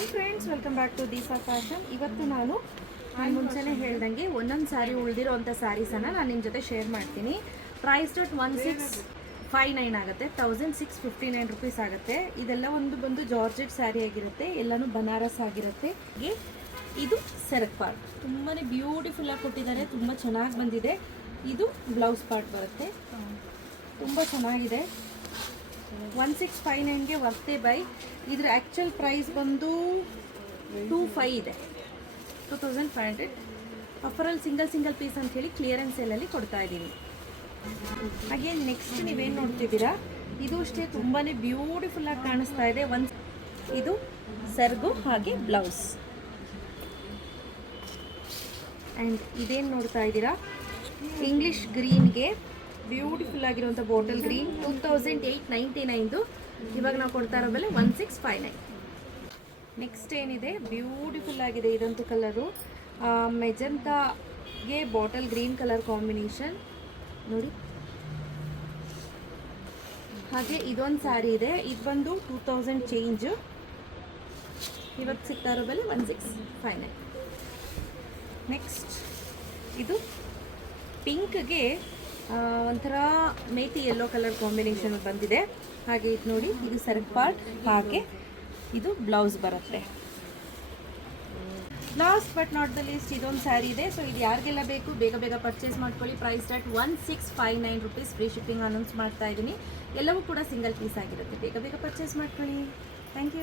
Hi friends, welcome back to Deepa fashion. ಇವತ್ತು ನಾನು ಮುಂಚೆನೇ ಹೇಳ್ದಂಗೆ ಒಂದೊಂದು ಸ್ಯಾರಿ ಉಳಿದಿರೋಂಥ ಸ್ಯಾರೀಸನ್ನು ನಾನು ನಿಮ್ಮ ಜೊತೆ ಶೇರ್ ಮಾಡ್ತೀನಿ. ಪ್ರೈಸ್ ಡಾಟ್ 1659 ಆಗುತ್ತೆ, 1659 ರುಪೀಸ್ ಆಗುತ್ತೆ. ಇದೆಲ್ಲ ಬಂದು ಜಾರ್ಜೆಟ್ ಸ್ಯಾರಿ ಆಗಿರುತ್ತೆ, ಎಲ್ಲನೂ ಬನಾರಸ್ ಆಗಿರುತ್ತೆ. ಇದು ಸೆರಗ್ ಪಾರ್ಟ್ ತುಂಬಾ ಬ್ಯೂಟಿಫುಲ್ಲಾಗಿ ಕೊಟ್ಟಿದ್ದಾರೆ, ತುಂಬ ಚೆನ್ನಾಗಿ ಬಂದಿದೆ. ಇದು ಬ್ಲೌಸ್ ಪಾರ್ಟ್ ಬರುತ್ತೆ, ತುಂಬ ಚೆನ್ನಾಗಿದೆ. 1659ಗೆ ವರ್ತೆ ಬೈ. ಇದರ ಆ್ಯಕ್ಚುಲ್ ಪ್ರೈಸ್ ಬಂದು 2500 ಇದೆ, 2500. ಆಫರಲ್ಲಿ ಸಿಂಗಲ್ ಪೀಸ್ ಅಂತ ಹೇಳಿ ಕ್ಲಿಯರೆನ್ಸ್ ಸೇಲಲ್ಲಿ ಕೊಡ್ತಾ ಇದ್ದೀನಿ. ಹಾಗೆ ನೆಕ್ಸ್ಟ್ ನೀವೇನು ನೋಡ್ತಿದ್ದೀರಾ, ಇದು ಅಷ್ಟೇ ತುಂಬಾ ಬ್ಯೂಟಿಫುಲ್ಲಾಗಿ ಕಾಣಿಸ್ತಾ ಇದೆ. ಇದು ಸೆರಗು ಹಾಗೆ ಬ್ಲೌಸ್. ಆ್ಯಂಡ್ ಇದೇನು ನೋಡ್ತಾ ಇದ್ದೀರಾ, ಇಂಗ್ಲೀಷ್ ಗ್ರೀನ್ಗೆ ಬ್ಯೂಟಿಫುಲ್ ಆಗಿರುವಂಥ ಬಾಟಲ್ ಗ್ರೀನ್. 2899. ಇವಾಗ ನಾವು ಕೊಡ್ತಾ ಇರೋ ಬೆಲೆ 1659. ನೆಕ್ಸ್ಟ್ ಏನಿದೆ, ಬ್ಯೂಟಿಫುಲ್ ಆಗಿದೆ ಇದಂತೂ ಕಲರು. ಮೆಜೆಂಟಾಗೆ ಬಾಟಲ್ ಗ್ರೀನ್ ಕಲರ್ ಕಾಂಬಿನೇಷನ್ ನೋಡಿ. ಹಾಗೆ ಇದೊಂದು ಸ್ಯಾರಿ ಇದೆ, ಇದು ಬಂದು 2000 ಚೇಂಜು. ಇವತ್ತು ಸಿಗ್ತಾ ಇರೋ ಬೆಲೆ 1659. ನೆಕ್ಸ್ಟ್ ಇದು ಪಿಂಕ್ಗೆ ಒಂಥರ ಮೇತಿ ಯೆಲ್ಲೋ ಕಲರ್ ಕಾಂಬಿನೇಷನ್ ಬಂದಿದೆ. ಹಾಗೆ ಇದು ನೋಡಿ, ಇದು ಸೆರಗ್ ಪಾರ್ಟ್, ಹಾಗೆ ಇದು ಬ್ಲೌಸ್ ಬರುತ್ತೆ. Last but not the least ಇದೊಂದು ಸ್ಯಾರಿ ಇದೆ. ಸೊ ಇದು ಯಾರಿಗೆಲ್ಲ ಬೇಕು ಬೇಗ ಪರ್ಚೇಸ್ ಮಾಡ್ಕೊಳ್ಳಿ. Price dot 1659 rupees. Free shipping announce ಮಾಡ್ತಾ ಇದ್ದೀನಿ. ಎಲ್ಲವೂ ಕೂಡ ಸಿಂಗಲ್ ಪೀಸ್ ಆಗಿರುತ್ತೆ, ಬೇಗ ಪರ್ಚೇಸ್ ಮಾಡ್ಕೊಳ್ಳಿ. Thank you.